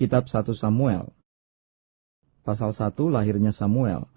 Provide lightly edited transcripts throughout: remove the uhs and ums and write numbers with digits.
Kitab 1 Samuel. Pasal 1, lahirnya Samuel.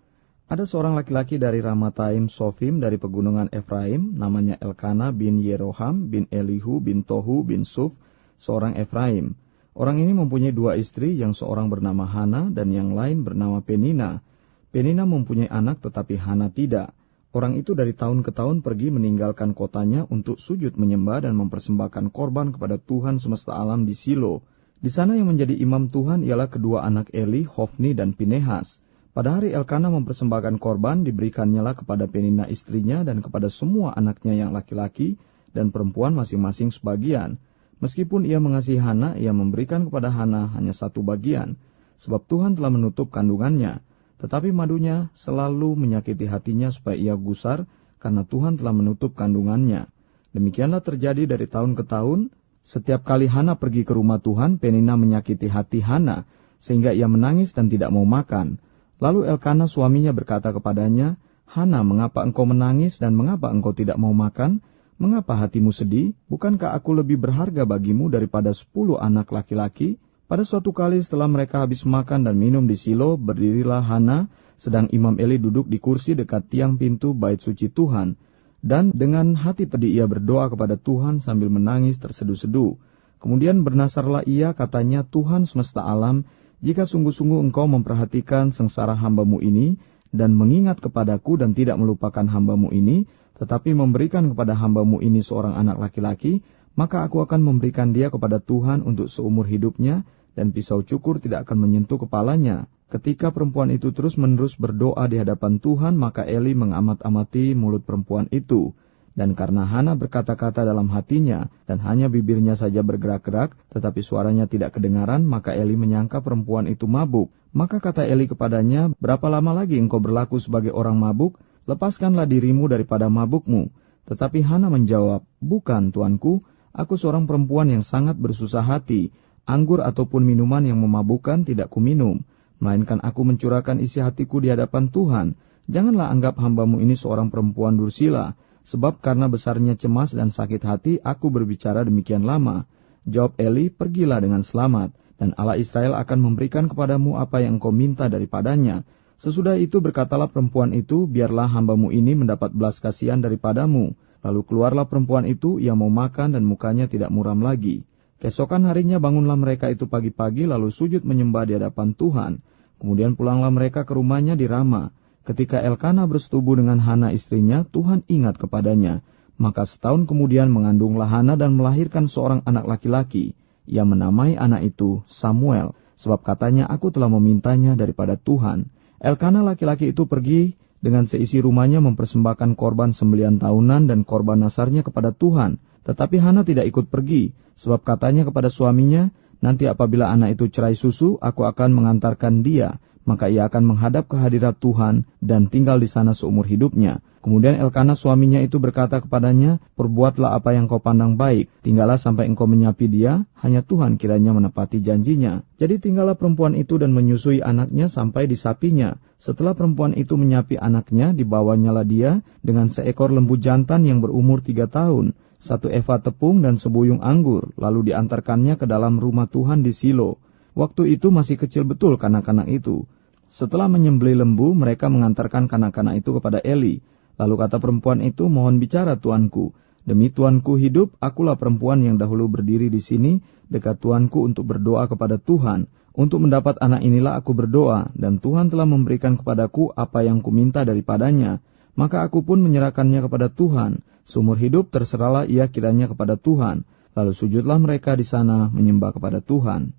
Ada seorang laki-laki dari Ramataim Sofim dari pegunungan Efraim, namanya Elkana bin Yeroham bin Elihu bin Tohu bin Suf, seorang Efraim. Orang ini mempunyai dua istri, yang seorang bernama Hana dan yang lain bernama Penina. Penina mempunyai anak tetapi Hana tidak. Orang itu dari tahun ke tahun pergi meninggalkan kotanya untuk sujud menyembah dan mempersembahkan korban kepada Tuhan semesta alam di Silo. Di sana yang menjadi imam Tuhan ialah kedua anak Eli, Hofni dan Pinehas. Pada hari Elkana mempersembahkan korban, diberikannya kepada Penina istrinya dan kepada semua anaknya yang laki-laki dan perempuan masing-masing sebagian. Meskipun ia mengasihi Hana, ia memberikan kepada Hana hanya satu bagian, sebab Tuhan telah menutup kandungannya. Tetapi madunya selalu menyakiti hatinya supaya ia gusar, karena Tuhan telah menutup kandungannya. Demikianlah terjadi dari tahun ke tahun. Setiap kali Hana pergi ke rumah Tuhan, Penina menyakiti hati Hana, sehingga ia menangis dan tidak mau makan. Lalu Elkana suaminya berkata kepadanya, "Hana, mengapa engkau menangis dan mengapa engkau tidak mau makan? Mengapa hatimu sedih? Bukankah aku lebih berharga bagimu daripada 10 anak laki-laki?" Pada suatu kali setelah mereka habis makan dan minum di Silo, berdirilah Hana, sedang Imam Eli duduk di kursi dekat tiang pintu bait suci Tuhan. Dan dengan hati pedih ia berdoa kepada Tuhan sambil menangis terseduh-seduh. Kemudian bernasarlah ia, katanya, "Tuhan semesta alam, jika sungguh-sungguh engkau memperhatikan sengsara hamba-Mu ini, dan mengingat kepadaku dan tidak melupakan hamba-Mu ini, tetapi memberikan kepada hamba-Mu ini seorang anak laki-laki, maka aku akan memberikan dia kepada Tuhan untuk seumur hidupnya, dan pisau cukur tidak akan menyentuh kepalanya." Ketika perempuan itu terus-menerus berdoa di hadapan Tuhan, maka Eli mengamat-amati mulut perempuan itu. Dan karena Hana berkata-kata dalam hatinya, dan hanya bibirnya saja bergerak-gerak, tetapi suaranya tidak kedengaran, maka Eli menyangka perempuan itu mabuk. Maka kata Eli kepadanya, "Berapa lama lagi engkau berlaku sebagai orang mabuk? Lepaskanlah dirimu daripada mabukmu." Tetapi Hana menjawab, "Bukan, tuanku, aku seorang perempuan yang sangat bersusah hati. Anggur ataupun minuman yang memabukkan tidak kuminum, melainkan aku mencurahkan isi hatiku di hadapan Tuhan. Janganlah anggap hamba-Mu ini seorang perempuan dursila, sebab karena besarnya cemas dan sakit hati, aku berbicara demikian lama." Jawab Eli, "Pergilah dengan selamat, dan Allah Israel akan memberikan kepadamu apa yang engkau minta daripadanya." Sesudah itu berkatalah perempuan itu, "Biarlah hamba-Mu ini mendapat belas kasihan daripadamu." Lalu keluarlah perempuan itu, ia mau makan dan mukanya tidak muram lagi. Keesokan harinya bangunlah mereka itu pagi-pagi, lalu sujud menyembah di hadapan Tuhan. Kemudian pulanglah mereka ke rumahnya di Rama. Ketika Elkana bersetubuh dengan Hana istrinya, Tuhan ingat kepadanya. Maka setahun kemudian mengandunglah Hana dan melahirkan seorang anak laki-laki. Ia menamai anak itu Samuel, sebab katanya, "Aku telah memintanya daripada Tuhan." Elkana laki-laki itu pergi dengan seisi rumahnya mempersembahkan korban sembelihan tahunan dan korban nasarnya kepada Tuhan. Tetapi Hana tidak ikut pergi, sebab katanya kepada suaminya, "Nanti apabila anak itu cerai susu, aku akan mengantarkan dia, maka ia akan menghadap ke hadirat Tuhan dan tinggal di sana seumur hidupnya." Kemudian Elkana suaminya itu berkata kepadanya, "Perbuatlah apa yang kau pandang baik, tinggallah sampai engkau menyapi dia, hanya Tuhan kiranya menepati janjinya." Jadi tinggallah perempuan itu dan menyusui anaknya sampai disapinya. Setelah perempuan itu menyapi anaknya, dibawanyalah dia dengan seekor lembu jantan yang berumur 3 tahun, 1 eva tepung dan sebuyung anggur, lalu diantarkannya ke dalam rumah Tuhan di Silo. Waktu itu masih kecil betul kanak-kanak itu. Setelah menyembelih lembu, mereka mengantarkan kanak-kanak itu kepada Eli. Lalu kata perempuan itu, "Mohon bicara, tuanku. Demi tuanku hidup, akulah perempuan yang dahulu berdiri di sini dekat tuanku untuk berdoa kepada Tuhan. Untuk mendapat anak inilah aku berdoa, dan Tuhan telah memberikan kepadaku apa yang kuminta daripadanya. Maka aku pun menyerahkannya kepada Tuhan. Seumur hidup terserahlah ia kiranya kepada Tuhan." Lalu sujudlah mereka di sana menyembah kepada Tuhan.